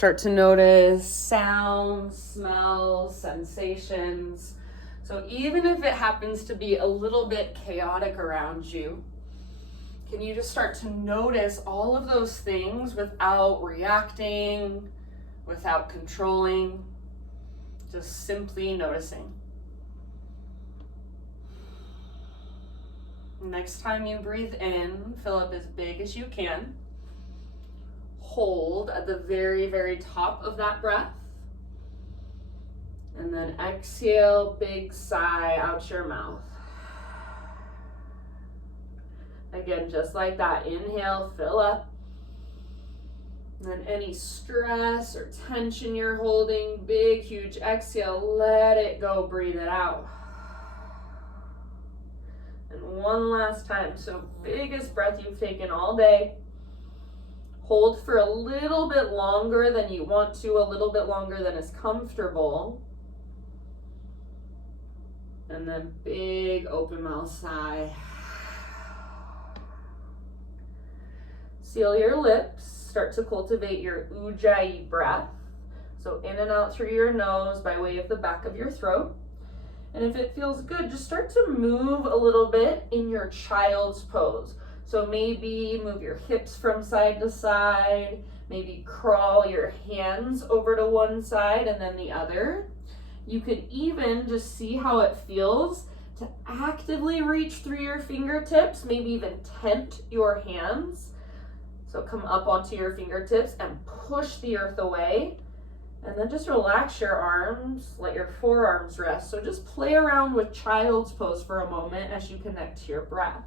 Start to notice sounds, smells, sensations. So even if it happens to be a little bit chaotic around you, can you just start to notice all of those things without reacting, without controlling, just simply noticing. Next time you breathe in, fill up as big as you can. Hold at the very, very top of that breath. And then exhale, big sigh out your mouth. Again, just like that, inhale, fill up. And then any stress or tension you're holding, big, huge exhale, let it go, breathe it out. And one last time, so biggest breath you've taken all day. Hold for a little bit longer than you want to, a little bit longer than is comfortable. And then big open mouth sigh. Seal your lips, start to cultivate your ujjayi breath. So in and out through your nose by way of the back of your throat. And if it feels good, just start to move a little bit in your child's pose. So maybe move your hips from side to side, maybe crawl your hands over to one side and then the other. You could even just see how it feels to actively reach through your fingertips, maybe even tent your hands. So come up onto your fingertips and push the earth away. And then just relax your arms, let your forearms rest. So just play around with child's pose for a moment as you connect to your breath.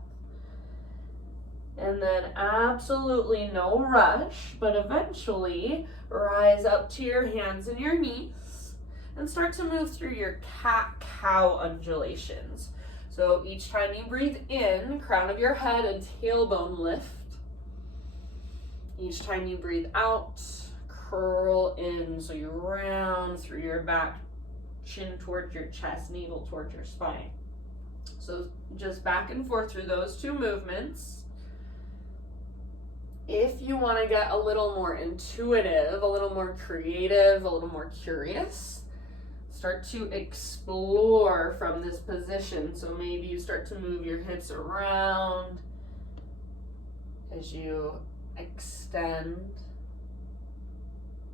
And then absolutely no rush, but eventually rise up to your hands and your knees and start to move through your cat-cow undulations. So each time you breathe in, crown of your head and tailbone lift. Each time you breathe out, curl in, so you round through your back, chin towards your chest, navel towards your spine. So just back and forth through those two movements. If you want to get a little more intuitive, a little more creative, a little more curious, start to explore from this position. So maybe you start to move your hips around as you extend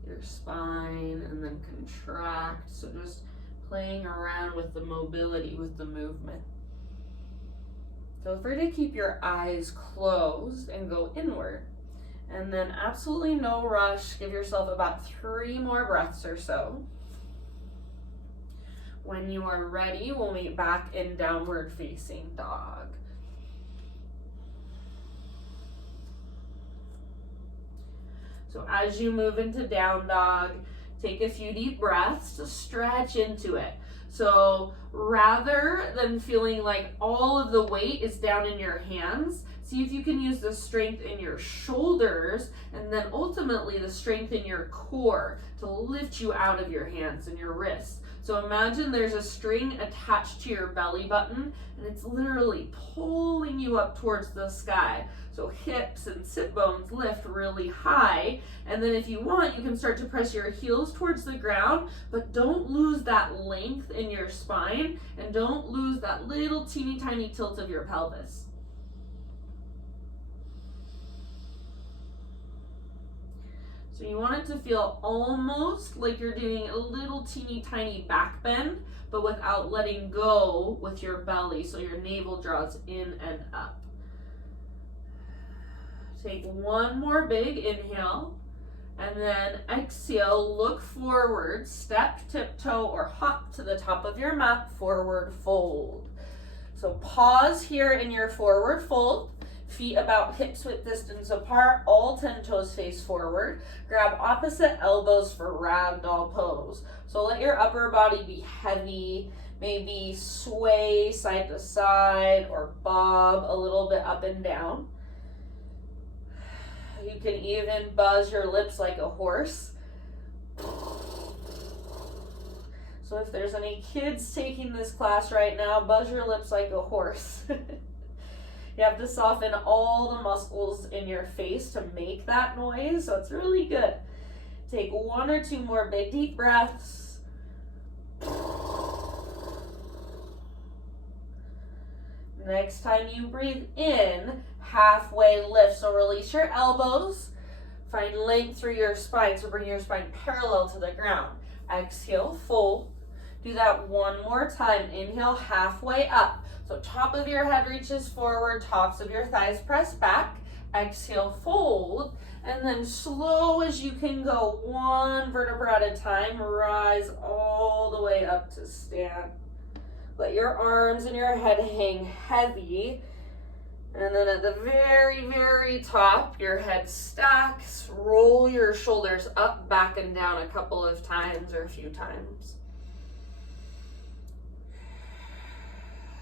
your spine and then contract. So just playing around with the mobility, with the movement. Feel free to keep your eyes closed and go inward. And then absolutely no rush. Give yourself about 3 more breaths or so. When you are ready, we'll meet back in downward facing dog. So as you move into down dog, take a few deep breaths to stretch into it. So rather than feeling like all of the weight is down in your hands, see if you can use the strength in your shoulders and then ultimately the strength in your core to lift you out of your hands and your wrists. So imagine there's a string attached to your belly button and it's literally pulling you up towards the sky. So hips and sit bones lift really high. And then if you want, you can start to press your heels towards the ground, but don't lose that length in your spine and don't lose that little teeny tiny tilt of your pelvis. So you want it to feel almost like you're doing a little teeny tiny back bend, but without letting go with your belly, so your navel draws in and up. Take one more big inhale, and then exhale, look forward, step, tiptoe, or hop to the top of your mat, forward fold. So pause here in your forward fold. Feet about hips width distance apart, all 10 toes face forward. Grab opposite elbows for ragdoll pose. So let your upper body be heavy, maybe sway side to side or bob a little bit up and down. You can even buzz your lips like a horse. So if there's any kids taking this class right now, buzz your lips like a horse. You have to soften all the muscles in your face to make that noise, so it's really good. Take 1 or 2 more big deep breaths. Next time you breathe in, halfway lift. So release your elbows. Find length through your spine. So bring your spine parallel to the ground. Exhale, fold. Do that 1 more time. Inhale, halfway up. So top of your head reaches forward, tops of your thighs press back. Exhale, fold. And then slow as you can go, 1 vertebra at a time, rise all the way up to stand. Let your arms and your head hang heavy. And then at the very, very top, your head stacks. Roll your shoulders up, back, and down a couple of times or a few times.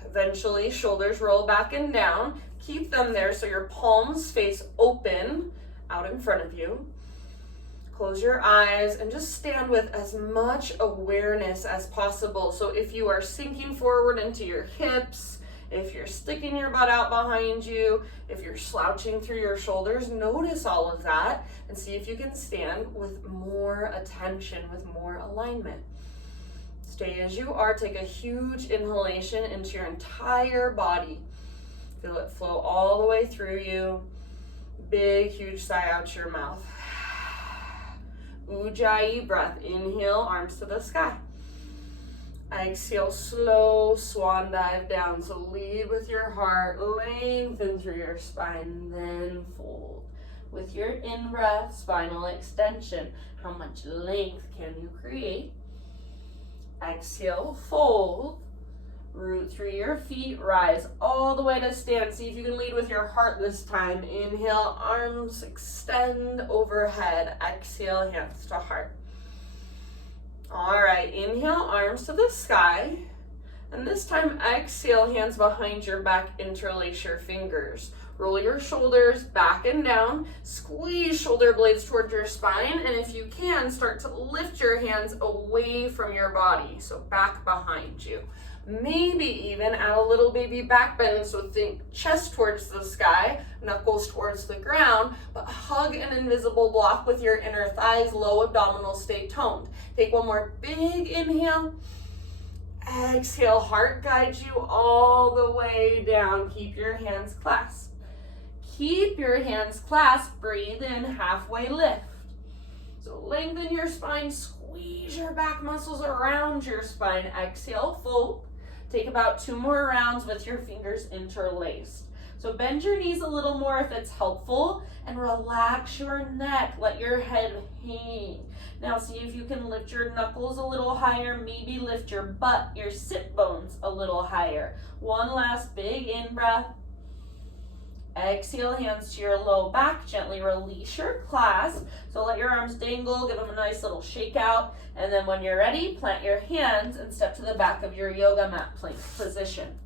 Eventually, shoulders roll back and down. Keep them there so your palms face open out in front of you. Close your eyes and just stand with as much awareness as possible. So if you are sinking forward into your hips, if you're sticking your butt out behind you, if you're slouching through your shoulders, notice all of that and see if you can stand with more attention, with more alignment. Stay as you are. Take a huge inhalation into your entire body. Feel it flow all the way through you. Big, huge sigh out your mouth. Ujjayi breath. Inhale, arms to the sky. Exhale, slow swan dive down. So lead with your heart, lengthen through your spine, then fold. With your in-breath, spinal extension. How much length can you create? Exhale, fold. Root through your feet, rise all the way to stand. See if you can lead with your heart this time. Inhale, arms extend overhead. Exhale, hands to heart. All right, inhale, arms to the sky. And this time, exhale, hands behind your back, interlace your fingers. Roll your shoulders back and down. Squeeze shoulder blades towards your spine. And if you can, start to lift your hands away from your body. So back behind you. Maybe even add a little baby back bend, so think chest towards the sky, knuckles towards the ground, but hug an invisible block with your inner thighs, low abdominals stay toned. Take 1 more big inhale. Exhale, heart guides you all the way down. Keep your hands clasped. Keep your hands clasped. Breathe in, halfway lift. So lengthen your spine, squeeze your back muscles around your spine. Exhale, fold. Take about 2 more rounds with your fingers interlaced. So bend your knees a little more if it's helpful and relax your neck. Let your head hang. Now see if you can lift your knuckles a little higher. Maybe lift your butt, your sit bones a little higher. 1 last big in-breath. Exhale, hands to your low back. Gently release your clasp. So let your arms dangle, give them a nice little shake out. And then when you're ready, plant your hands and step to the back of your yoga mat plank position.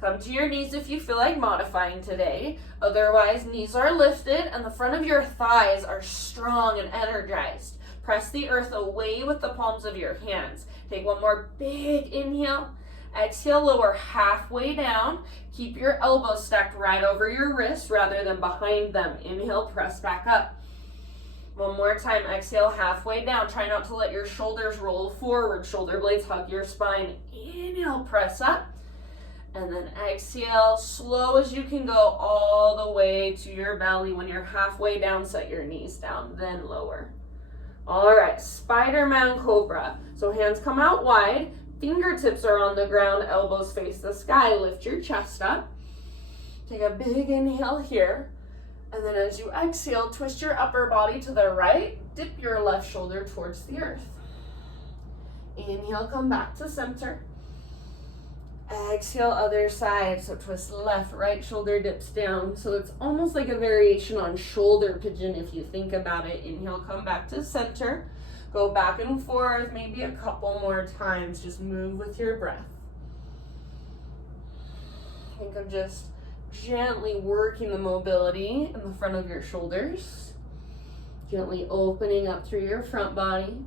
Come to your knees if you feel like modifying today. Otherwise, knees are lifted and the front of your thighs are strong and energized. Press the earth away with the palms of your hands. Take 1 more big inhale. Exhale, lower halfway down. Keep your elbows stacked right over your wrists rather than behind them. Inhale, press back up. 1 more time, exhale, halfway down. Try not to let your shoulders roll forward. Shoulder blades hug your spine. Inhale, press up. And then exhale, slow as you can go all the way to your belly. When you're halfway down, set your knees down, then lower. All right, Spiderman Cobra. So hands come out wide. Fingertips are on the ground, elbows face the sky. Lift your chest up. Take a big inhale here. And then as you exhale, twist your upper body to the right. Dip your left shoulder towards the earth. Inhale, come back to center. Exhale, other side. So twist left, right shoulder dips down. So it's almost like a variation on shoulder pigeon if you think about it. Inhale, come back to center. Go back and forth, maybe a couple more times. Just move with your breath. Think of just gently working the mobility in the front of your shoulders. Gently opening up through your front body.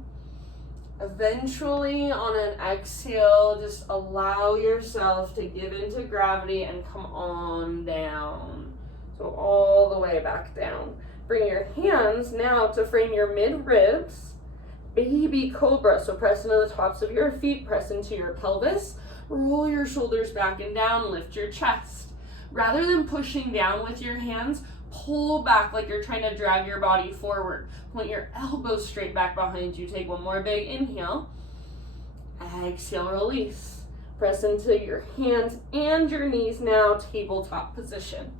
Eventually, on an exhale, just allow yourself to give into gravity and come on down. So all the way back down. Bring your hands now to frame your mid-ribs. Baby Cobra, so press into the tops of your feet, press into your pelvis, roll your shoulders back and down, lift your chest. Rather than pushing down with your hands, pull back like you're trying to drag your body forward. Point your elbows straight back behind you. Take one more big inhale. Exhale, release. Press into your hands and your knees now, tabletop position.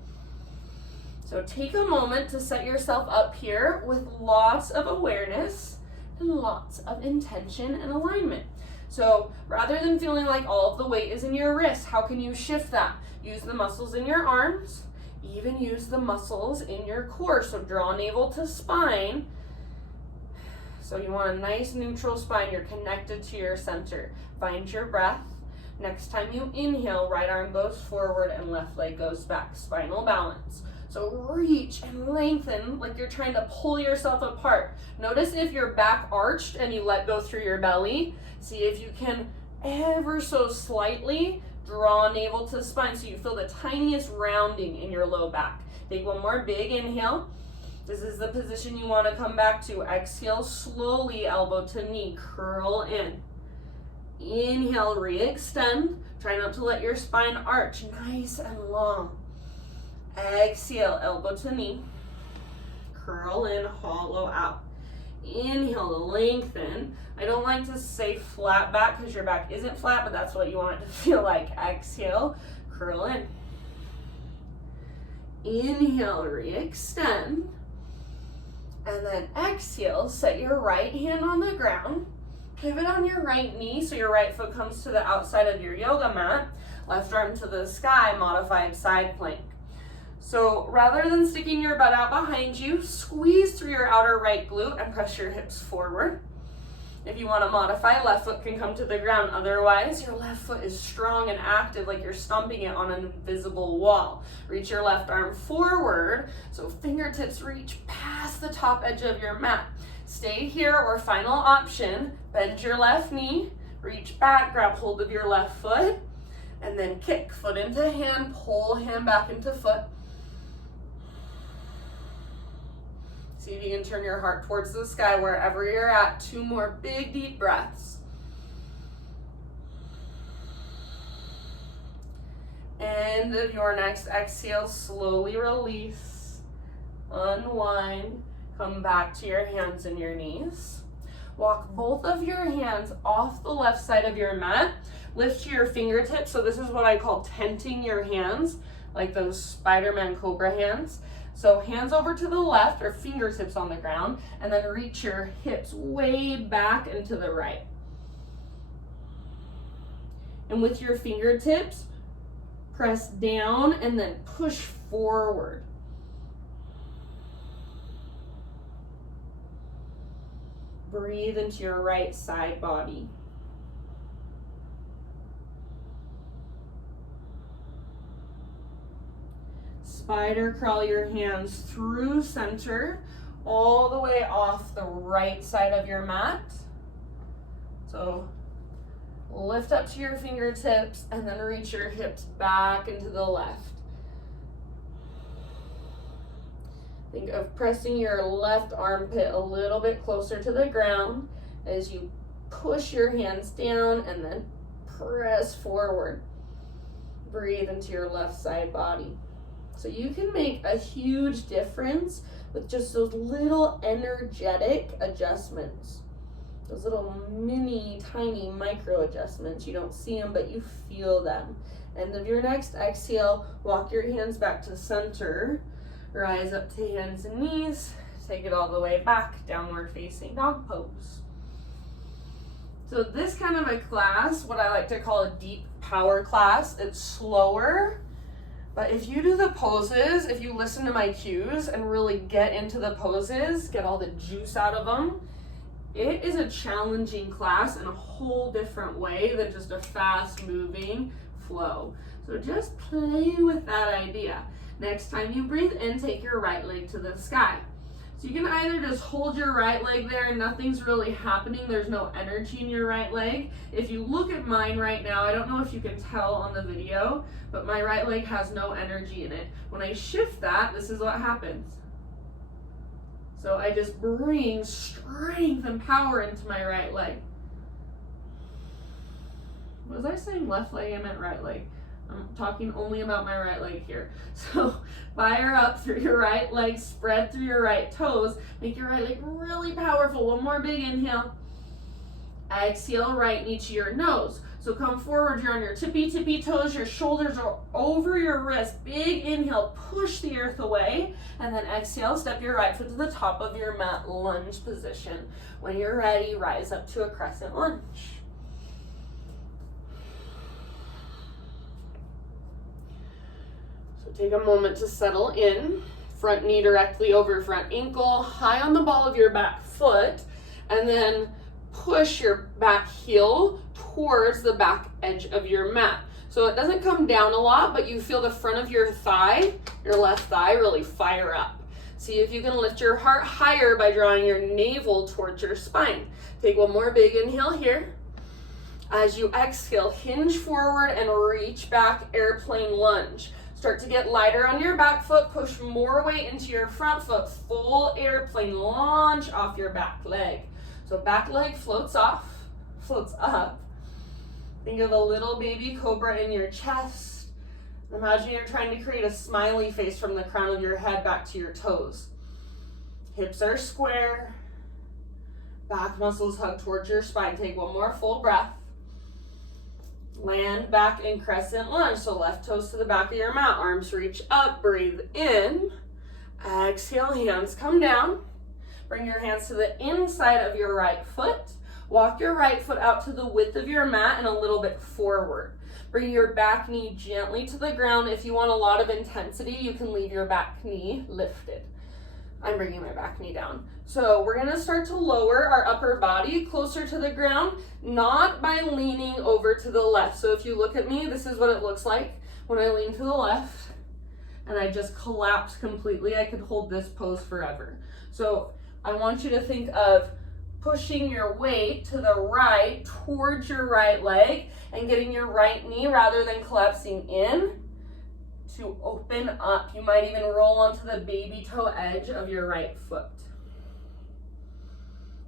So take a moment to set yourself up here with lots of awareness and lots of intention and alignment. So rather than feeling like all of the weight is in your wrist, how can you shift that? Use the muscles in your arms, even use the muscles in your core. So draw navel to spine. So you want a nice neutral spine. You're connected to your center. Find your breath. Next time you inhale, right arm goes forward and left leg goes back. Spinal balance. So reach and lengthen like you're trying to pull yourself apart. Notice if you're back arched and you let go through your belly. See if you can ever so slightly draw navel to spine so you feel the tiniest rounding in your low back. Take one more big inhale. This is the position you want to come back to. Exhale slowly, elbow to knee, curl in. Inhale, re-extend. Try not to let your spine arch, nice and long. Exhale, elbow to knee, curl in, hollow out. Inhale, lengthen. I don't like to say flat back because your back isn't flat, but that's what you want it to feel like. Exhale, curl in. Inhale, re-extend. And then exhale, set your right hand on the ground. Pivot on your right knee so your right foot comes to the outside of your yoga mat. Left arm to the sky, modified side plank. So rather than sticking your butt out behind you, squeeze through your outer right glute and press your hips forward. If you want to modify, left foot can come to the ground. Otherwise, your left foot is strong and active like you're stomping it on an invisible wall. Reach your left arm forward so fingertips reach past the top edge of your mat. Stay here, or final option, bend your left knee, reach back, grab hold of your left foot, and then kick foot into hand, pull hand back into foot. See if you can turn your heart towards the sky wherever you're at. 2 more big deep breaths. End of your next exhale, slowly release, unwind, come back to your hands and your knees. Walk both of your hands off the left side of your mat. Lift your fingertips. So this is what I call tenting your hands, like those Spiderman Cobra hands. So hands over to the left or fingertips on the ground, and then reach your hips way back and to the right. And with your fingertips, press down and then push forward. Breathe into your right side body. Spider crawl your hands through center, all the way off the right side of your mat. So lift up to your fingertips and then reach your hips back into the left. Think of pressing your left armpit a little bit closer to the ground as you push your hands down and then press forward. Breathe into your left side body. So you can make a huge difference with just those little energetic adjustments. Those little mini, tiny micro adjustments. You don't see them, but you feel them. End of your next exhale, walk your hands back to center. Rise up to hands and knees. Take it all the way back, downward facing dog pose. So this kind of a class, what I like to call a deep power class, it's slower. But if you do the poses, if you listen to my cues and really get into the poses, get all the juice out of them, it is a challenging class in a whole different way than just a fast moving flow. So just play with that idea. Next time you breathe in, take your right leg to the sky. So you can either just hold your right leg there and nothing's really happening. There's no energy in your right leg. If you look at mine right now, I don't know if you can tell on the video, but my right leg has no energy in it. When I shift that, this is what happens. So I just bring strength and power into my right leg. Was I saying left leg? I meant right leg. I'm talking only about my right leg here. So fire up through your right leg, spread through your right toes, make your right leg really powerful. One more big inhale. Exhale, right knee to your nose. So come forward, you're on your tippy toes, your shoulders are over your wrist. Big inhale, push the earth away, and then exhale, step your right foot to the top of your mat, lunge position. When you're ready, rise up to a crescent lunge. So take a moment to settle in. Front knee directly over front ankle, high on the ball of your back foot, and then push your back heel towards the back edge of your mat. So it doesn't come down a lot, but you feel the front of your thigh, your left thigh, really fire up. See if you can lift your heart higher by drawing your navel towards your spine. Take one more big inhale here. As you exhale, hinge forward and reach back, airplane lunge. Start to get lighter on your back foot, push more weight into your front foot, full airplane lunge off your back leg. So back leg floats off, floats up. Think of a little baby cobra in your chest. Imagine you're trying to create a smiley face from the crown of your head back to your toes. Hips are square. Back muscles hug towards your spine. Take one more full breath. Land back in crescent lunge. So left toes to the back of your mat. Arms reach up. Breathe in. Exhale, hands come down. Bring your hands to the inside of your right foot. Walk your right foot out to the width of your mat and a little bit forward. Bring your back knee gently to the ground. If you want a lot of intensity, you can leave your back knee lifted. I'm bringing my back knee down. So we're gonna start to lower our upper body closer to the ground, not by leaning over to the left. So if you look at me, this is what it looks like when I lean to the left and I just collapse completely. I could hold this pose forever. So I want you to think of pushing your weight to the right towards your right leg and getting your right knee, rather than collapsing in, to open up. You might even roll onto the baby toe edge of your right foot.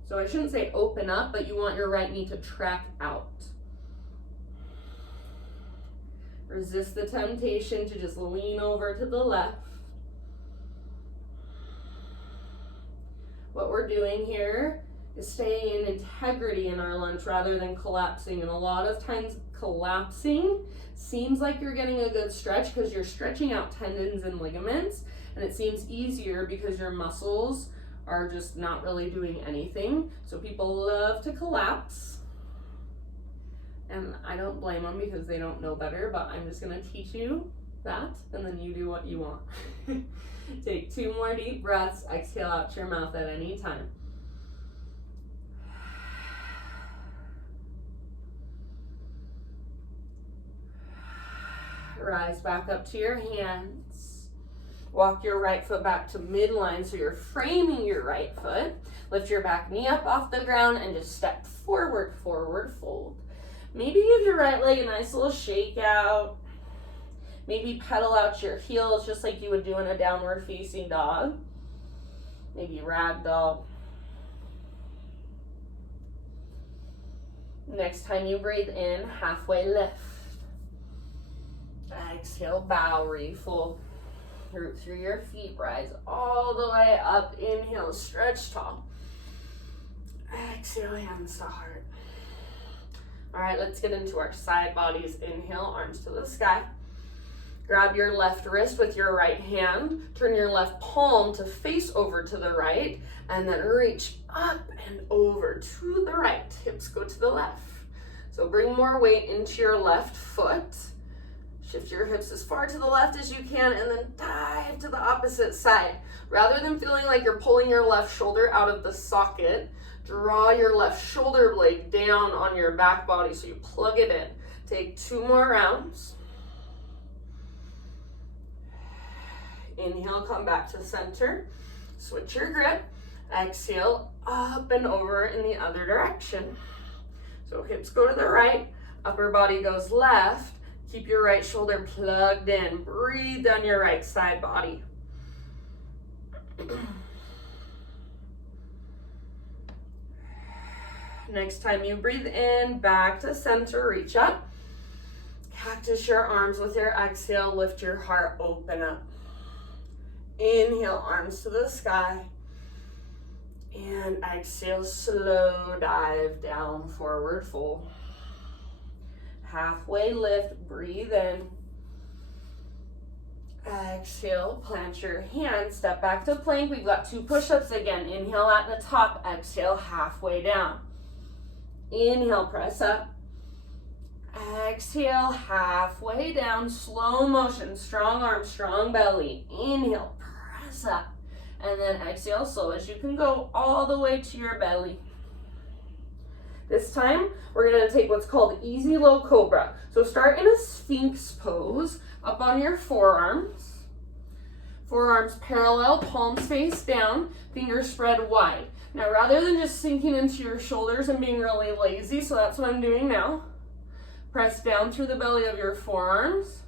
So I shouldn't say open up, but you want your right knee to track out. Resist the temptation to just lean over to the left. What we're doing here is staying in integrity in our lunge rather than collapsing. And a lot of times collapsing seems like you're getting a good stretch because you're stretching out tendons and ligaments, and it seems easier because your muscles are just not really doing anything. So people love to collapse, and I don't blame them because they don't know better, but I'm just gonna teach you that, and then you do what you want. Take 2 more deep breaths. Exhale out your mouth at any time. Rise back up to your hands. Walk your right foot back to midline, so you're framing your right foot. Lift your back knee up off the ground and just step forward, forward fold. Maybe give your right leg a nice little shake out. Maybe pedal out your heels just like you would do in a downward facing dog. Maybe ragdoll. Next time you breathe in, halfway lift. Exhale, bow, refold. Root through your feet, rise all the way up. Inhale, stretch tall. Exhale, hands to heart. All right, let's get into our side bodies. Inhale, arms to the sky. Grab your left wrist with your right hand. Turn your left palm to face over to the right, and then reach up and over to the right. Hips go to the left. So bring more weight into your left foot. Shift your hips as far to the left as you can, and then dive to the opposite side. Rather than feeling like you're pulling your left shoulder out of the socket, draw your left shoulder blade down on your back body so you plug it in. Take 2 more rounds. Inhale, come back to center. Switch your grip. Exhale, up and over in the other direction. So hips go to the right, upper body goes left. Keep your right shoulder plugged in. Breathe down your right side body. Next time you breathe in, back to center, reach up. Cactus your arms with your exhale, lift your heart, open up. Inhale, arms to the sky. And exhale, slow dive down, forward fold. Halfway lift, breathe in. Exhale, plant your hands, step back to plank. We've got 2 push-ups again. Inhale at the top, exhale halfway down. Inhale, press up. Exhale, halfway down, slow motion, strong arms, strong belly. Inhale, press up. And then exhale, slow as you can go, all the way to your belly. This time, we're gonna take what's called easy low cobra. So start in a sphinx pose, up on your forearms. Forearms parallel, palms face down, fingers spread wide. Now, rather than just sinking into your shoulders and being really lazy, so that's what I'm doing now, press down through the belly of your forearms,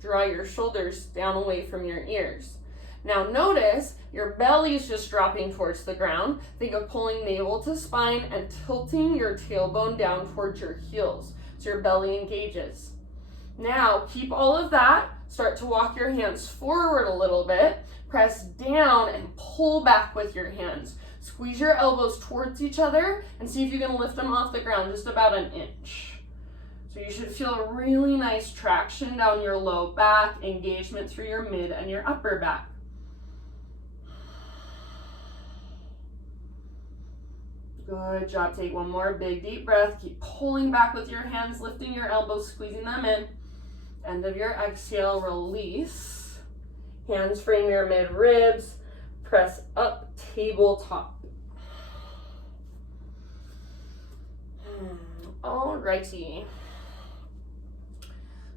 draw your shoulders down away from your ears. Now notice your belly is just dropping towards the ground. Think of pulling navel to spine and tilting your tailbone down towards your heels so your belly engages. Now keep all of that. Start to walk your hands forward a little bit. Press down and pull back with your hands. Squeeze your elbows towards each other and see if you can lift them off the ground just about an inch. So you should feel a really nice traction down your low back, engagement through your mid and your upper back. Good job. Take one more big deep breath. Keep pulling back with your hands, lifting your elbows, squeezing them in. End of your exhale, release. Hands frame your mid ribs. Press up, tabletop. Alrighty.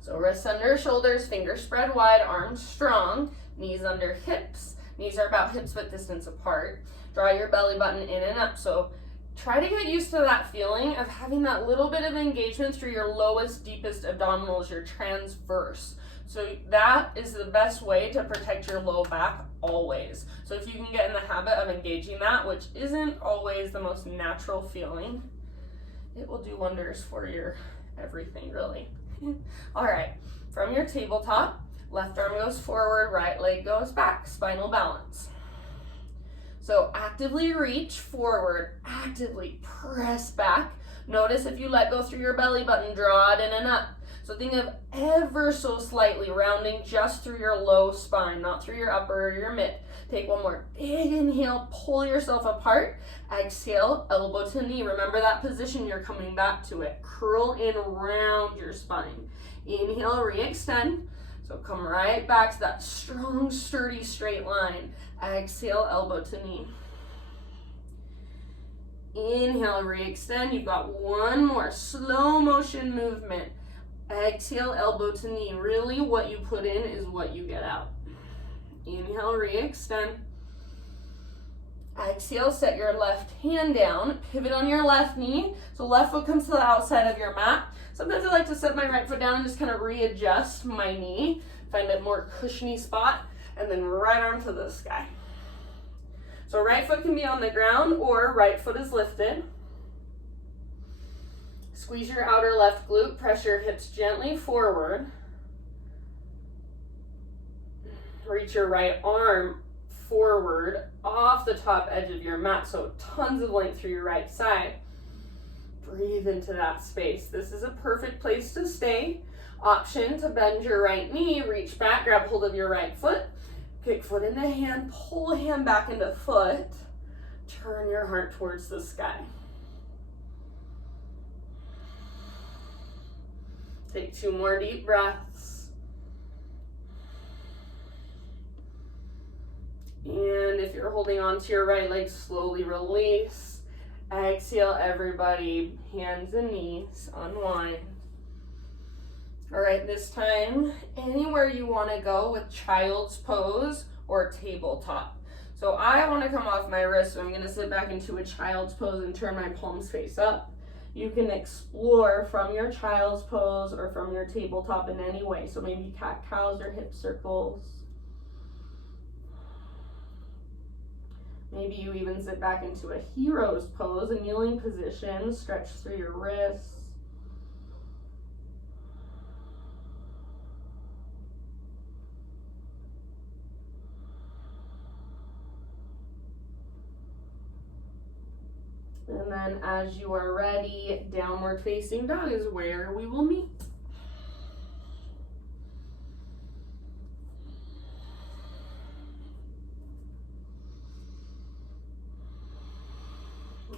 So wrists under shoulders, fingers spread wide, arms strong, knees under hips. Knees are about hips width distance apart. Draw your belly button in and up. So try to get used to that feeling of having that little bit of engagement through your lowest, deepest abdominals, your transverse. So that is the best way to protect your low back always. So if you can get in the habit of engaging that, which isn't always the most natural feeling, it will do wonders for your everything, really. All right, from your tabletop, left arm goes forward, right leg goes back, spinal balance. So actively reach forward, actively press back. Notice if you let go through your belly button, draw it in and up. So think of ever so slightly rounding just through your low spine, not through your upper or your mid. Take one more big inhale, pull yourself apart. Exhale, elbow to knee. Remember that position, you're coming back to it. Curl in around your spine. Inhale, re-extend. So come right back to that strong, sturdy, straight line. Exhale, elbow to knee. Inhale, re-extend. You've got one more slow motion movement. Exhale, elbow to knee. Really, what you put in is what you get out. Inhale, re-extend. Exhale, set your left hand down. Pivot on your left knee. So left foot comes to the outside of your mat. Sometimes I like to set my right foot down and just kind of readjust my knee. Find a more cushiony spot. And then right arm to the sky. So right foot can be on the ground or right foot is lifted. Squeeze your outer left glute, press your hips gently forward. Reach your right arm forward off the top edge of your mat, so tons of length through your right side. Breathe into that space. This is a perfect place to stay. Option to bend your right knee, reach back, grab hold of your right foot, kick foot into hand, pull hand back into foot, turn your heart towards the sky. Take 2 more deep breaths. And if you're holding on to your right leg, slowly release. Exhale, everybody, hands and knees, unwind. All right, this time, anywhere you want to go with child's pose or tabletop. So I want to come off my wrist, so I'm going to sit back into a child's pose and turn my palms face up. You can explore from your child's pose or from your tabletop in any way. So maybe cat-cows or hip circles. Maybe you even sit back into a hero's pose, a kneeling position, stretch through your wrists. And then as you are ready, downward facing dog is where we will meet.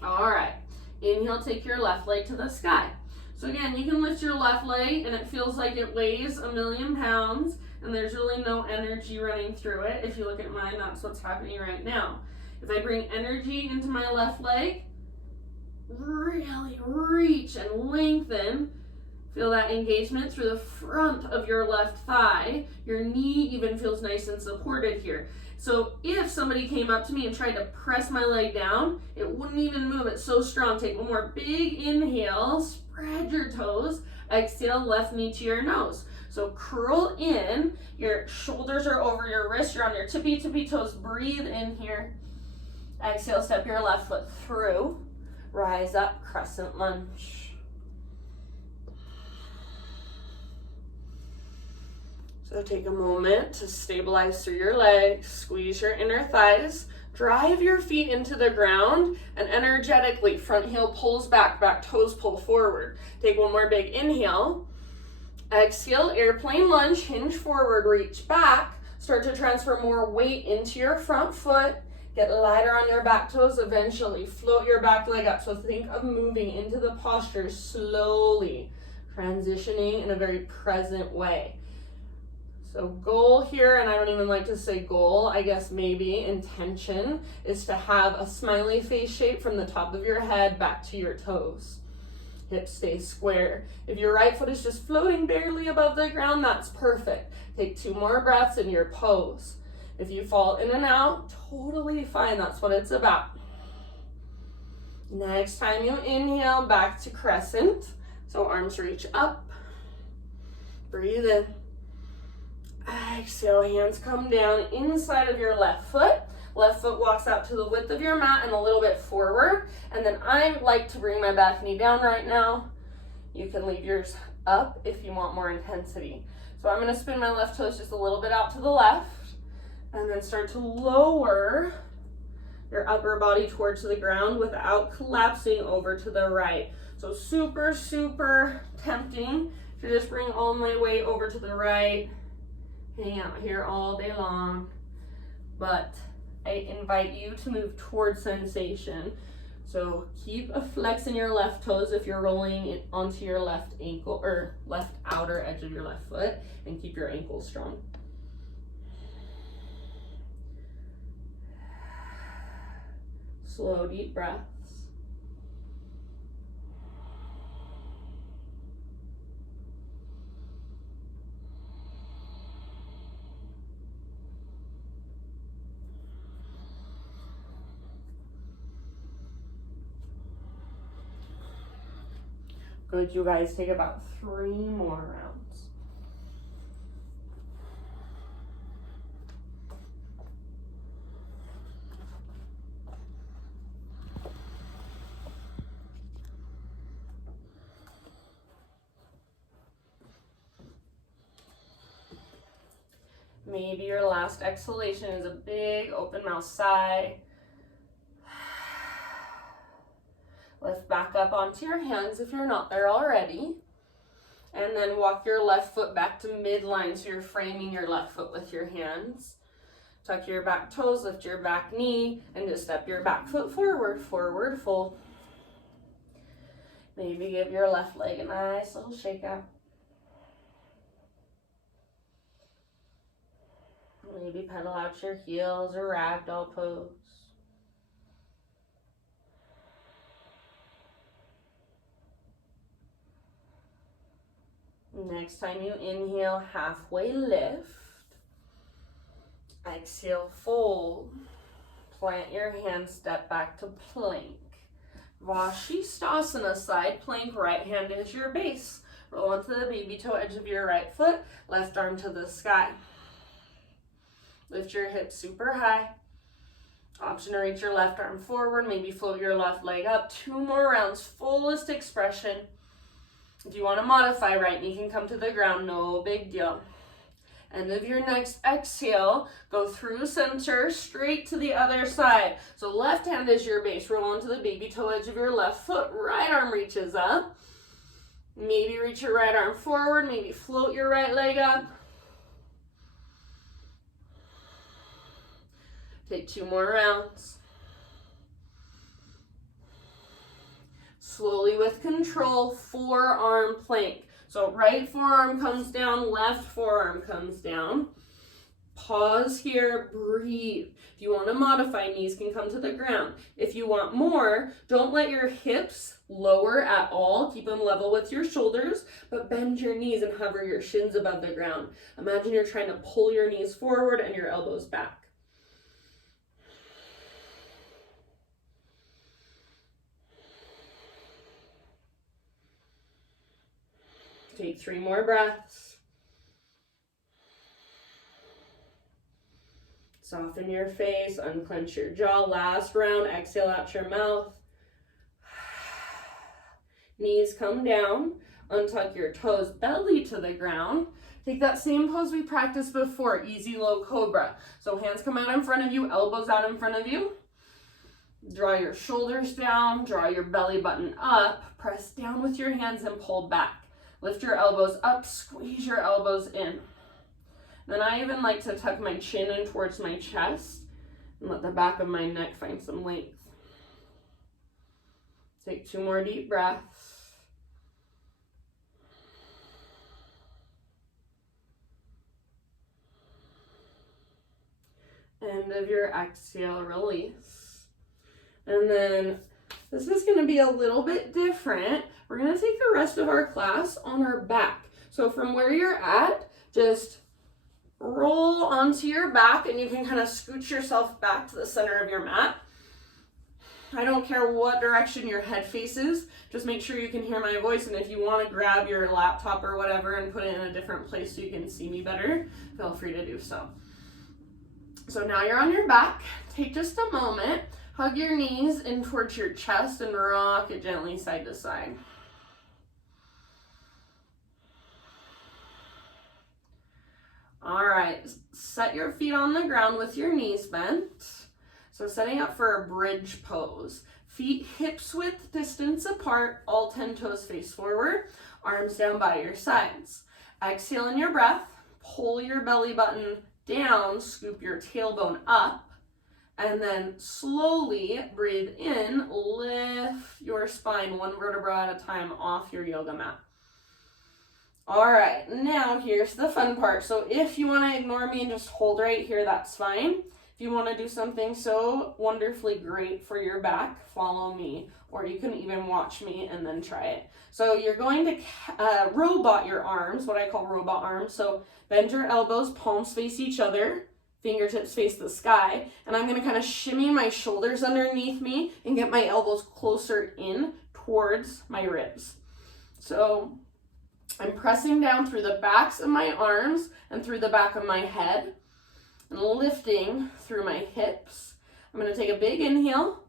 All right, inhale, take your left leg to the sky. So again, you can lift your left leg and it feels like it weighs 1,000,000 pounds and there's really no energy running through it. If you look at mine, that's what's happening right now. If I bring energy into my left leg, really reach and lengthen. Feel that engagement through the front of your left thigh. Your knee even feels nice and supported here. So if somebody came up to me and tried to press my leg down, it wouldn't even move. It's so strong. Take one more big inhale, spread your toes. Exhale, left knee to your nose. So curl in, your shoulders are over your wrists. You're on your tippy toes. Breathe in here. Exhale, step your left foot through. Rise up, crescent lunge. So take a moment to stabilize through your legs, squeeze your inner thighs, drive your feet into the ground, and energetically, front heel pulls back, back toes pull forward. Take one more big inhale. Exhale, airplane lunge, hinge forward, reach back. Start to transfer more weight into your front foot. Get lighter on your back toes, eventually float your back leg up. So think of moving into the posture slowly, transitioning in a very present way. So goal here, and I don't even like to say goal, I guess maybe intention, is to have a smiley face shape from the top of your head back to your toes. Hips stay square. If your right foot is just floating barely above the ground, that's perfect. Take 2 more breaths in your pose. If you fall in and out, totally fine. That's what it's about. Next time you inhale, back to crescent. So arms reach up. Breathe in. Exhale, hands come down inside of your left foot. Left foot walks out to the width of your mat and a little bit forward. And then I like to bring my back knee down right now. You can leave yours up if you want more intensity. So I'm going to spin my left toes just a little bit out to the left. And then start to lower your upper body towards the ground without collapsing over to the right. So super, super tempting to just bring all my weight over to the right. Hang out here all day long. But I invite you to move towards sensation. So keep a flex in your left toes if you're rolling it onto your left ankle or left outer edge of your left foot, and keep your ankles strong. Slow, deep breaths. Good, you guys, take about 3 more rounds. Maybe your last exhalation is a big open mouth sigh. Lift back up onto your hands if you're not there already. And then walk your left foot back to midline, so you're framing your left foot with your hands. Tuck your back toes, lift your back knee, and just step your back foot forward, forward fold. Maybe give your left leg a nice little shake out. Maybe pedal out your heels or ragdoll pose. Next time you inhale, halfway lift. Exhale, fold. Plant your hands, step back to plank. Vashisthasana, side plank, right hand is your base. Roll onto the baby toe edge of your right foot, left arm to the sky. Lift your hips super high. Option to reach your left arm forward, maybe float your left leg up. 2 more rounds, fullest expression. If you want to modify right knee can come to the ground, no big deal. End of your next exhale, go through center, straight to the other side. So left hand is your base, roll onto the baby toe edge of your left foot, right arm reaches up. Maybe reach your right arm forward, maybe float your right leg up. Take 2 more rounds. Slowly with control, forearm plank. So right forearm comes down, left forearm comes down. Pause here, breathe. If you want to modify, knees can come to the ground. If you want more, don't let your hips lower at all. Keep them level with your shoulders, but bend your knees and hover your shins above the ground. Imagine you're trying to pull your knees forward and your elbows back. Take 3 more breaths. Soften your face, unclench your jaw. Last round, exhale out your mouth. Knees come down, untuck your toes, belly to the ground. Take that same pose we practiced before, easy low cobra. So hands come out in front of you, elbows out in front of you. Draw your shoulders down, draw your belly button up, press down with your hands and pull back. Lift your elbows up, squeeze your elbows in. Then I even like to tuck my chin in towards my chest and let the back of my neck find some length. Take 2 more deep breaths. End of your exhale, release. And then this is going to be a little bit different. We're going to take the rest of our class on our back. So from where you're at, just roll onto your back and you can kind of scooch yourself back to the center of your mat. I don't care what direction your head faces, just make sure you can hear my voice, and if you want to grab your laptop or whatever and put it in a different place so you can see me better, feel free to do so. So now you're on your back. Take just a moment, hug your knees in towards your chest and rock it gently side to side. All right, set your feet on the ground with your knees bent. So setting up for a bridge pose. Feet hips width distance apart, all 10 toes face forward, arms down by your sides. Exhale in your breath, pull your belly button down, scoop your tailbone up, and then slowly breathe in, lift your spine 1 vertebra at a time off your yoga mat. All right, now here's the fun part. So if you want to ignore me and just hold right here, that's fine. If you want to do something so wonderfully great for your back, follow me, or you can even watch me and then try it. So you're going to robot your arms, what I call robot arms. So bend your elbows, palms face each other, fingertips face the sky, and I'm going to kind of shimmy my shoulders underneath me and get my elbows closer in towards my ribs. So I'm pressing down through the backs of my arms and through the back of my head and lifting through my hips. I'm going to take a big inhale,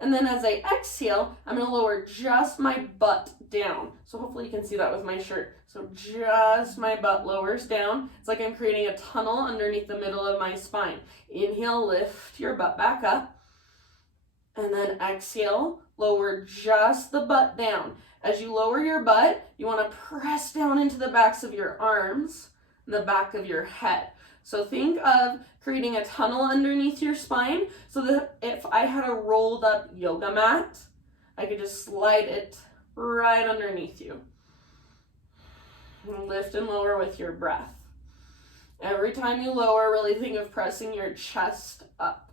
and then as I exhale, I'm going to lower just my butt down. So hopefully you can see that with my shirt. So just my butt lowers down. It's like I'm creating a tunnel underneath the middle of my spine. Inhale, lift your butt back up, and then exhale, lower just the butt down. As you lower your butt, you want to press down into the backs of your arms and the back of your head. So think of creating a tunnel underneath your spine so that if I had a rolled up yoga mat, I could just slide it right underneath you. And lift and lower with your breath. Every time you lower, really think of pressing your chest up.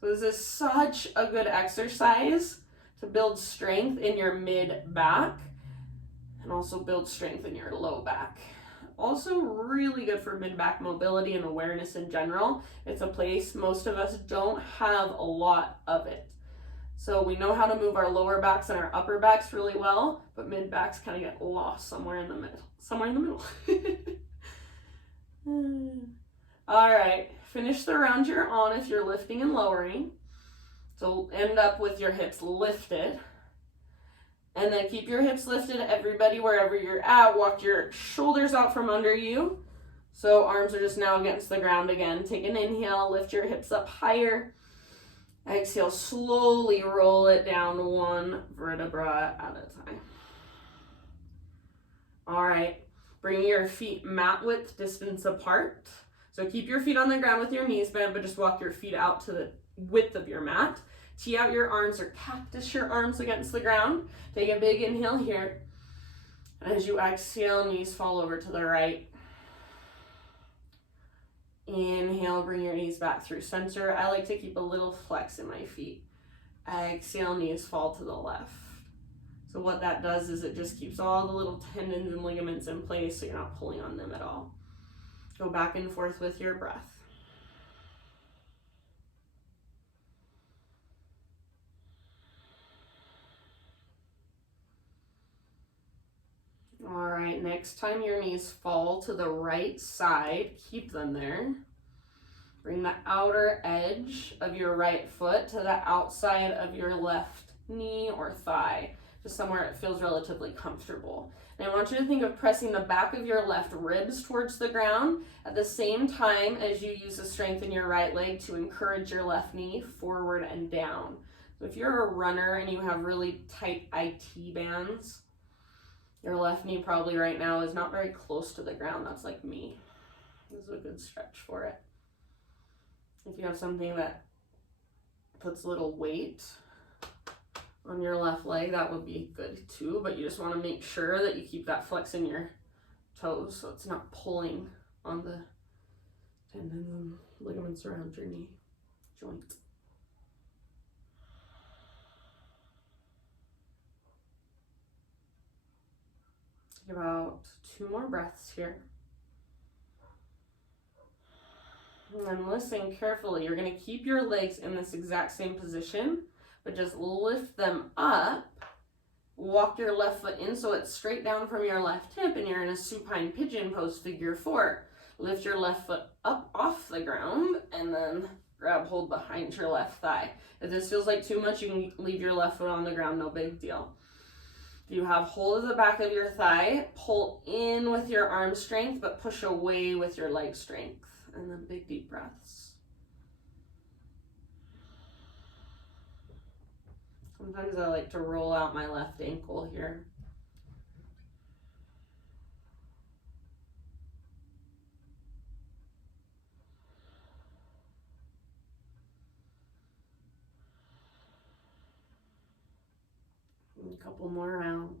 So this is such a good exercise to build strength in your mid-back and also build strength in your low back. Also really good for mid-back mobility and awareness in general. It's a place most of us don't have a lot of it. So we know how to move our lower backs and our upper backs really well, but mid-backs kind of get lost somewhere in the middle. All right, finish the round you're on if you're lifting and lowering. So end up with your hips lifted. And then keep your hips lifted, everybody, wherever you're at. Walk your shoulders out from under you. So arms are just now against the ground again. Take an inhale, lift your hips up higher. Exhale, slowly roll it down one vertebra at a time. All right, bring your feet mat width distance apart. So keep your feet on the ground with your knees bent, but just walk your feet out to the width of your mat. Tee out your arms or cactus your arms against the ground. Take a big inhale here. And as you exhale, knees fall over to the right. Inhale, bring your knees back through center. I like to keep a little flex in my feet. Exhale, knees fall to the left. So what that does is it just keeps all the little tendons and ligaments in place so you're not pulling on them at all. Go back and forth with your breath. All right, next time your knees fall to the right side, keep them there. Bring the outer edge of your right foot to the outside of your left knee or thigh, just somewhere it feels relatively comfortable. And I want you to think of pressing the back of your left ribs towards the ground at the same time as you use the strength in your right leg to encourage your left knee forward and down. So if you're a runner and you have really tight IT bands, your left knee probably right now is not very close to the ground. That's like me. This is a good stretch for it. If you have something that puts a little weight on your left leg, that would be good too, but you just want to make sure that you keep that flex in your toes so it's not pulling on the tendons and ligaments around your knee joint. Take about 2 more breaths here. And then listen carefully. You're going to keep your legs in this exact same position, but just lift them up. Walk your left foot in so it's straight down from your left hip and you're in a supine pigeon pose, figure 4. Lift your left foot up off the ground and then grab hold behind your left thigh. If this feels like too much, you can leave your left foot on the ground, no big deal. If you have hold of the back of your thigh, pull in with your arm strength, but push away with your leg strength. And then big deep breaths. Sometimes I like to roll out my left ankle here. And a couple more rounds.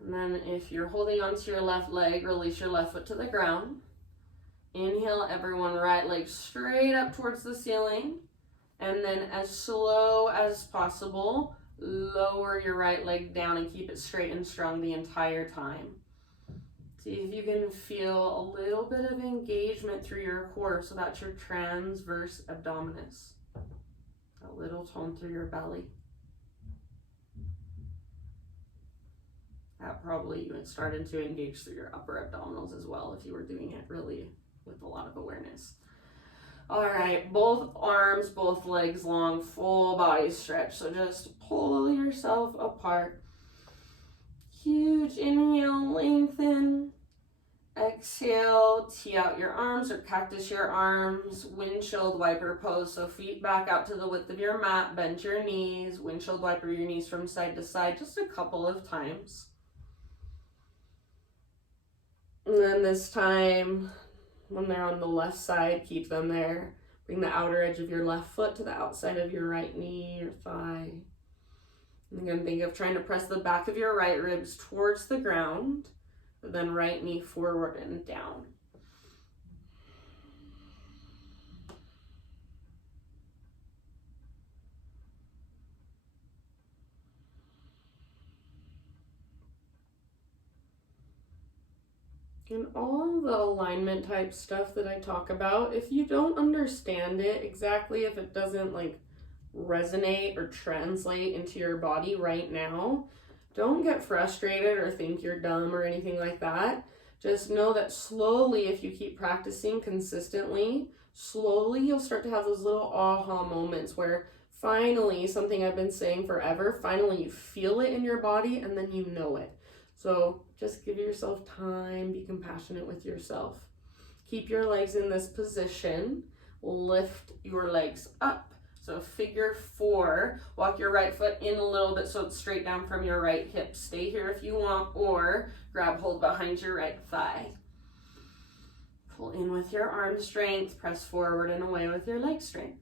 And then if you're holding onto your left leg, release your left foot to the ground. Inhale, everyone, right leg straight up towards the ceiling. And then as slow as possible, lower your right leg down and keep it straight and strong the entire time. See if you can feel a little bit of engagement through your core, so that's your transverse abdominis. A little tone through your belly. That probably even started to engage through your upper abdominals as well if you were doing it really with a lot of awareness. All right, both arms, both legs long, full body stretch. So just pull yourself apart. Huge inhale, lengthen. Exhale, tee out your arms or cactus your arms. Windshield wiper pose. So feet back out to the width of your mat. Bend your knees. Windshield wiper your knees from side to side just a couple of times. And then this time, when they're on the left side, keep them there. Bring the outer edge of your left foot to the outside of your right knee or thigh. And again, think of trying to press the back of your right ribs towards the ground, but then right knee forward and down. And all the alignment type stuff that I talk about, if you don't understand it exactly, if it doesn't like resonate or translate into your body right now, Don't get frustrated or think you're dumb or anything like that. Just know that slowly, if you keep practicing consistently, slowly you'll start to have those little aha moments where finally, something I've been saying forever, finally you feel it in your body and then you know it. So just give yourself time, be compassionate with yourself. Keep your legs in this position, lift your legs up. So figure 4, walk your right foot in a little bit so it's straight down from your right hip. Stay here if you want, or grab hold behind your right thigh. Pull in with your arm strength, press forward and away with your leg strength.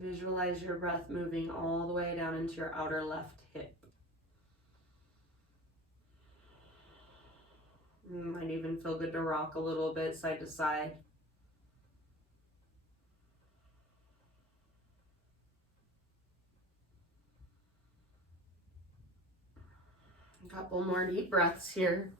Visualize your breath moving all the way down into your outer left hip. Might even feel good to rock a little bit side to side. A couple more deep breaths here.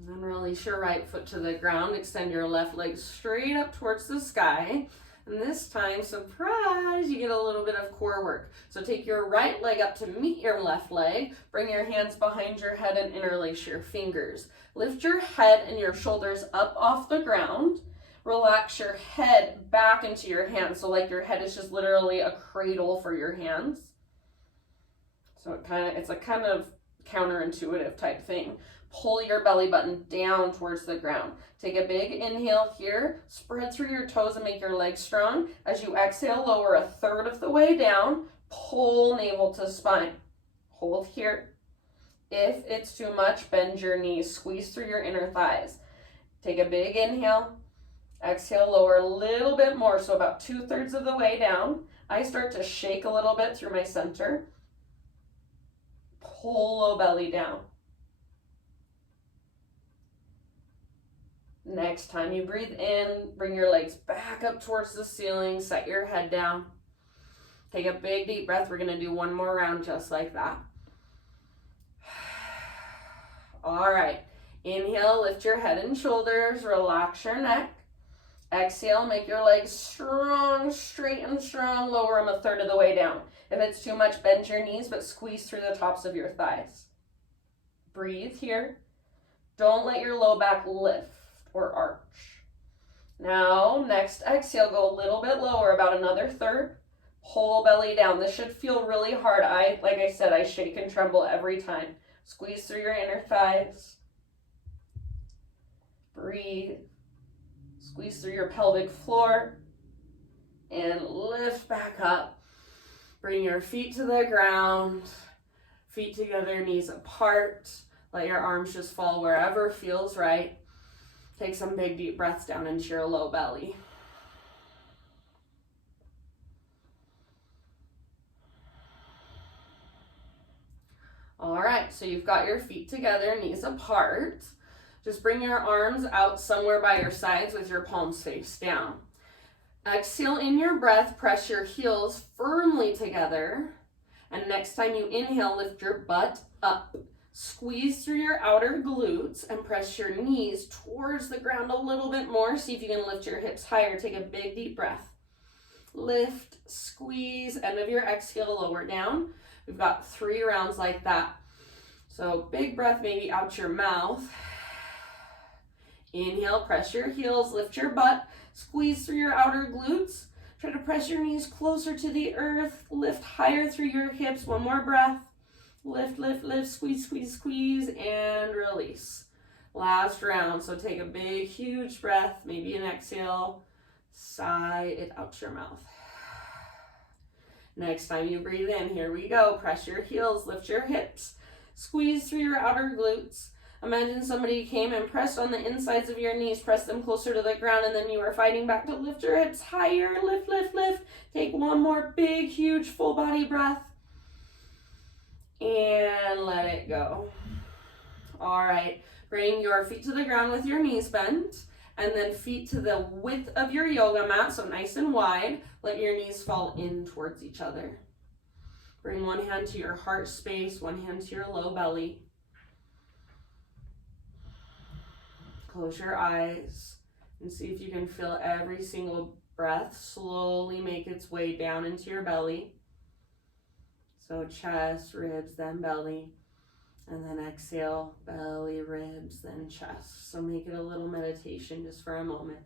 And then release your right foot to the ground. Extend your left leg straight up towards the sky. And this time, surprise, you get a little bit of core work. So take your right leg up to meet your left leg. Bring your hands behind your head and interlace your fingers. Lift your head and your shoulders up off the ground. Relax your head back into your hands. So like your head is just literally a cradle for your hands. So it's a kind of counterintuitive type thing. Pull your belly button down towards the ground. Take a big inhale here. Spread through your toes and make your legs strong. As you exhale, lower a third of the way down. Pull navel to spine. Hold here. If it's too much, bend your knees. Squeeze through your inner thighs. Take a big inhale. Exhale, lower a little bit more, so about 2/3 of the way down. I start to shake a little bit through my center. Pull low belly down. Next time you breathe in, bring your legs back up towards the ceiling, set your head down. Take a big deep breath. We're gonna do one more round just like that. All right, inhale, lift your head and shoulders, relax your neck. Exhale, make your legs strong, straight and strong, lower them a third of the way down. If it's too much, bend your knees, but squeeze through the tops of your thighs. Breathe here. Don't let your low back lift or arch. Now, next exhale, go a little bit lower, about another third. Pull belly down. This should feel really hard. Like I said, I shake and tremble every time. Squeeze through your inner thighs. Breathe. Squeeze through your pelvic floor. And lift back up. Bring your feet to the ground. Feet together, knees apart. Let your arms just fall wherever feels right. Take some big deep breaths down into your low belly. All right, so you've got your feet together, knees apart. Just bring your arms out somewhere by your sides with your palms face down. Exhale in your breath, press your heels firmly together. And next time you inhale, lift your butt up. Squeeze through your outer glutes and press your knees towards the ground a little bit more. See if you can lift your hips higher. Take a big deep breath. Lift, squeeze, end of your exhale, lower down. We've got 3 rounds like that. So big breath, maybe out your mouth. Inhale, press your heels, lift your butt, squeeze through your outer glutes. Try to press your knees closer to the earth. Lift higher through your hips. One more breath. Lift, lift, lift, squeeze, squeeze, squeeze, and release. Last round, so take a big, huge breath, maybe an exhale. Sigh it out your mouth. Next time you breathe in, here we go. Press your heels, lift your hips. Squeeze through your outer glutes. Imagine somebody came and pressed on the insides of your knees, pressed them closer to the ground, and then you were fighting back to lift your hips higher. Lift, lift, lift. Take one more big, huge, full body breath. And let it go. All right. Bring your feet to the ground with your knees bent, and then feet to the width of your yoga mat, so nice and wide. Let your knees fall in towards each other. Bring one hand to your heart space, one hand to your low belly. Close your eyes and see if you can feel every single breath slowly make its way down into your belly. So chest, ribs, then belly. And then exhale, belly, ribs, then chest. So make it a little meditation just for a moment.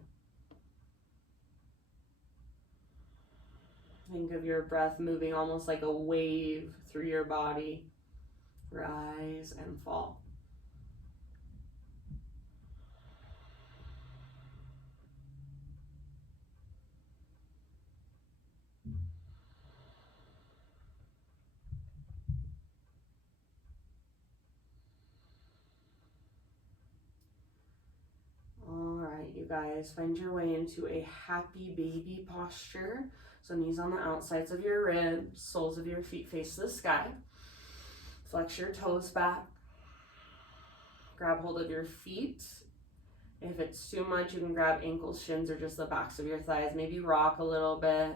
Think of your breath moving almost like a wave through your body. Rise and fall. You guys, find your way into a happy baby posture. So knees on the outsides of your ribs, soles of your feet face the sky. Flex your toes back. Grab hold of your feet. If it's too much, you can grab ankles, shins, or just the backs of your thighs. Maybe rock a little bit.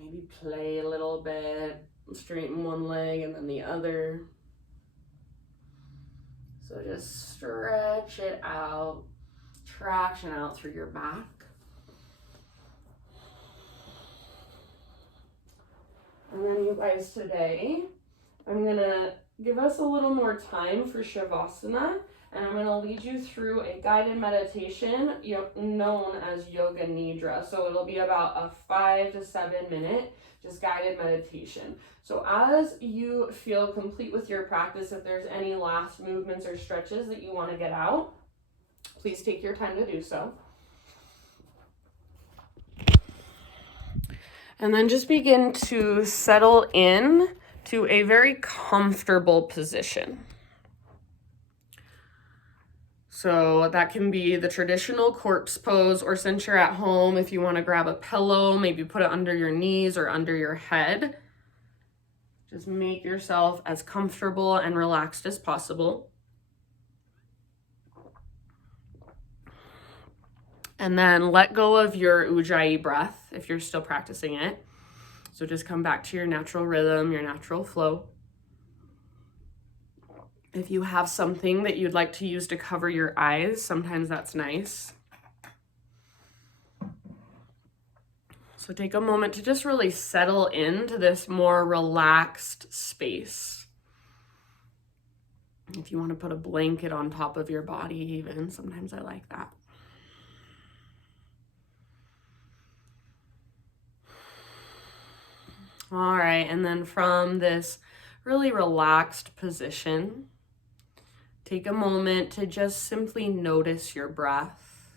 Maybe play a little bit. Straighten one leg and then the other. So just stretch it out, traction out through your back. And then you guys, today, I'm gonna give us a little more time for Shavasana, and I'm gonna lead you through a guided meditation known as Yoga Nidra. So it'll be about a 5 to 7 minute just guided meditation. So as you feel complete with your practice, if there's any last movements or stretches that you want to get out, please take your time to do so. And then just begin to settle in to a very comfortable position. So that can be the traditional corpse pose, or since you're at home, if you want to grab a pillow, maybe put it under your knees or under your head. Just make yourself as comfortable and relaxed as possible. And then let go of your Ujjayi breath if you're still practicing it. So just come back to your natural rhythm, your natural flow. If you have something that you'd like to use to cover your eyes, sometimes that's nice. So take a moment to just really settle into this more relaxed space. If you want to put a blanket on top of your body even, sometimes I like that. All right, and then from this really relaxed position, take a moment to just simply notice your breath.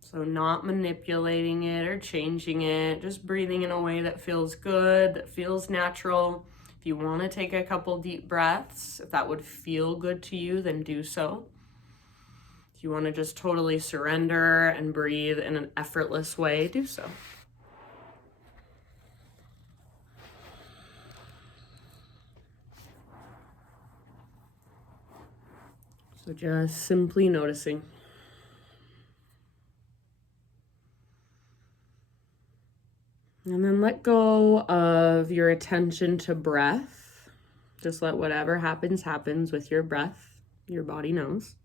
So not manipulating it or changing it, just breathing in a way that feels good, that feels natural. If you want to take a couple deep breaths, if that would feel good to you, then do so. If you want to just totally surrender and breathe in an effortless way, do so. So just simply noticing. And then let go of your attention to breath. Just let whatever happens, happens with your breath. Your body knows.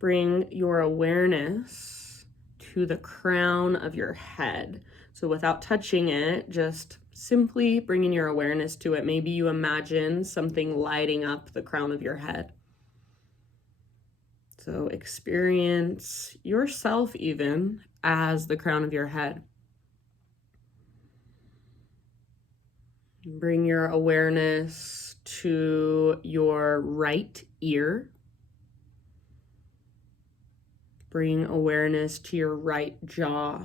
Bring your awareness to the crown of your head. So without touching it, just simply bringing your awareness to it. Maybe you imagine something lighting up the crown of your head. So experience yourself even as the crown of your head. Bring your awareness to your right ear. Bring awareness to your right jaw.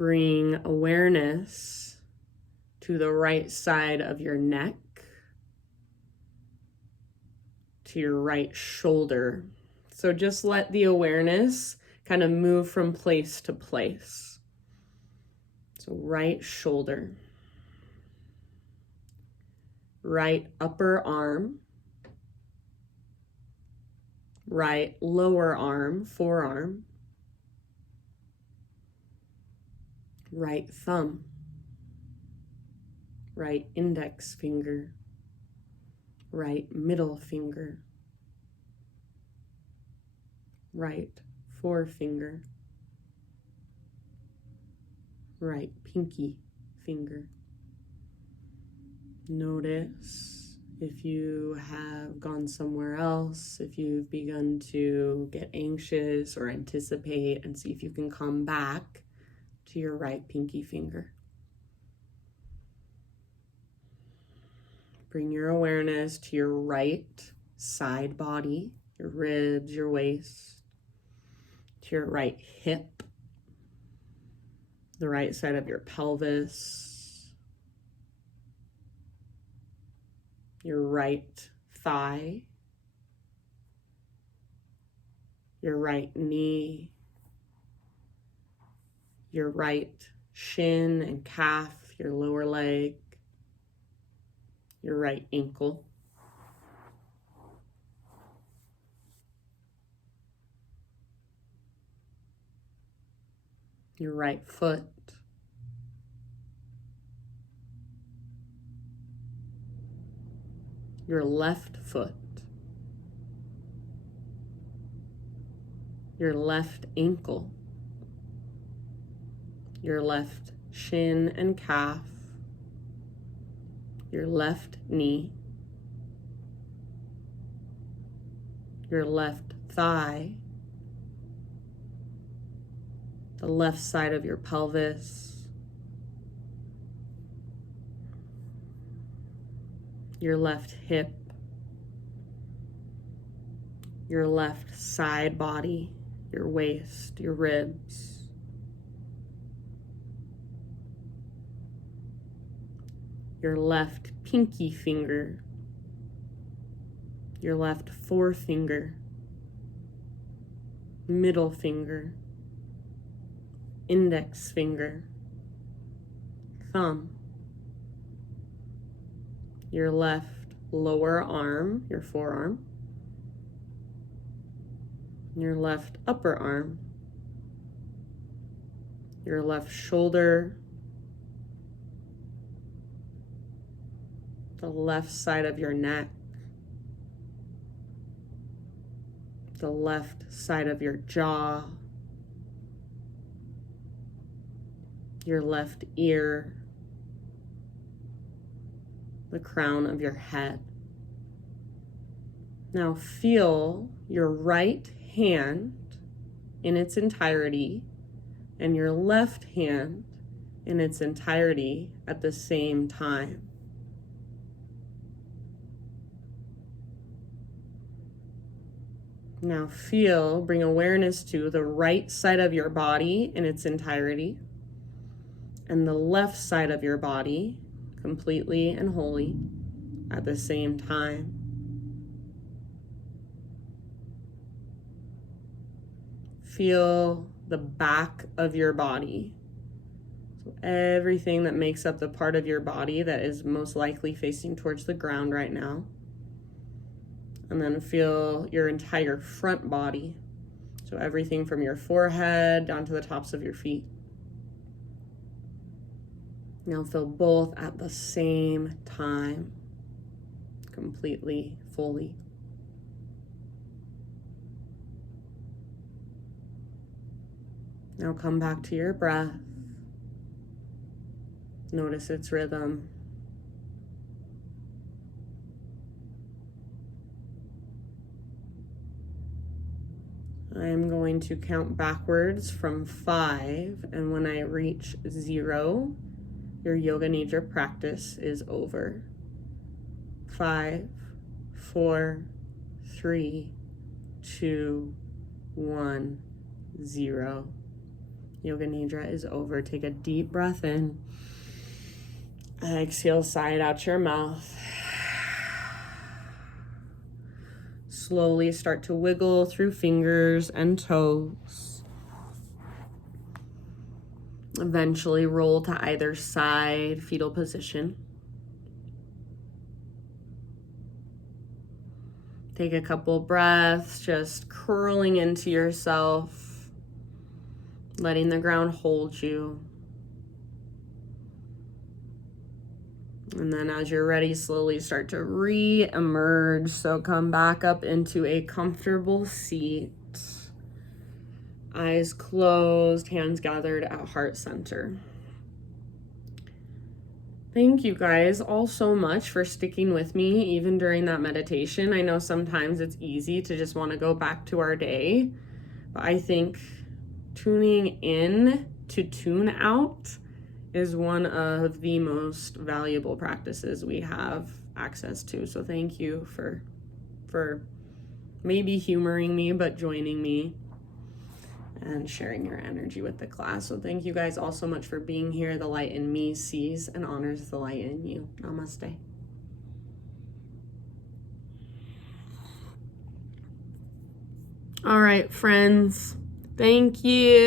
Bring awareness to the right side of your neck, to your right shoulder. So just let the awareness kind of move from place to place. So right shoulder, right upper arm, right lower arm, forearm, right thumb, right index finger, right middle finger, right forefinger, right pinky finger. Notice if you have gone somewhere else, if you've begun to get anxious or anticipate, and see if you can come back to your right pinky finger. Bring your awareness to your right side body, your ribs, your waist, to your right hip, the right side of your pelvis, your right thigh, your right knee, your right shin and calf, your lower leg, your right ankle, your right foot, your left foot, your left ankle, your left shin and calf, your left knee, your left thigh, the left side of your pelvis, your left hip, your left side body, your waist, your ribs, your left pinky finger, your left forefinger, middle finger, index finger, thumb, your left lower arm, your forearm, your left upper arm, your left shoulder, the left side of your neck, the left side of your jaw, your left ear, the crown of your head. Now feel your right hand in its entirety and your left hand in its entirety at the same time. Now feel, bring awareness to the right side of your body in its entirety and the left side of your body completely and wholly at the same time. Feel the back of your body. So everything that makes up the part of your body that is most likely facing towards the ground right now. And then feel your entire front body. So everything from your forehead down to the tops of your feet. Now feel both at the same time, completely, fully. Now come back to your breath. Notice its rhythm. I'm going to count backwards from 5, and when I reach 0, your yoga nidra practice is over. 5, 4, 3, 2, 1, 0. Yoga Nidra is over. Take a deep breath in. Exhale, sigh it out your mouth. Slowly start to wiggle through fingers and toes. Eventually roll to either side, fetal position. Take a couple breaths, just curling into yourself, letting the ground hold you. And then as you're ready, slowly start to re-emerge. So come back up into a comfortable seat. Eyes closed, hands gathered at heart center. Thank you guys all so much for sticking with me even during that meditation. I know sometimes it's easy to just want to go back to our day, but I think tuning in to tune out is one of the most valuable practices we have access to. So thank you for maybe humoring me, but joining me and sharing your energy with the class. So thank you guys all so much for being here. The light in me sees and honors the light in you. Namaste. All right, friends. Thank you.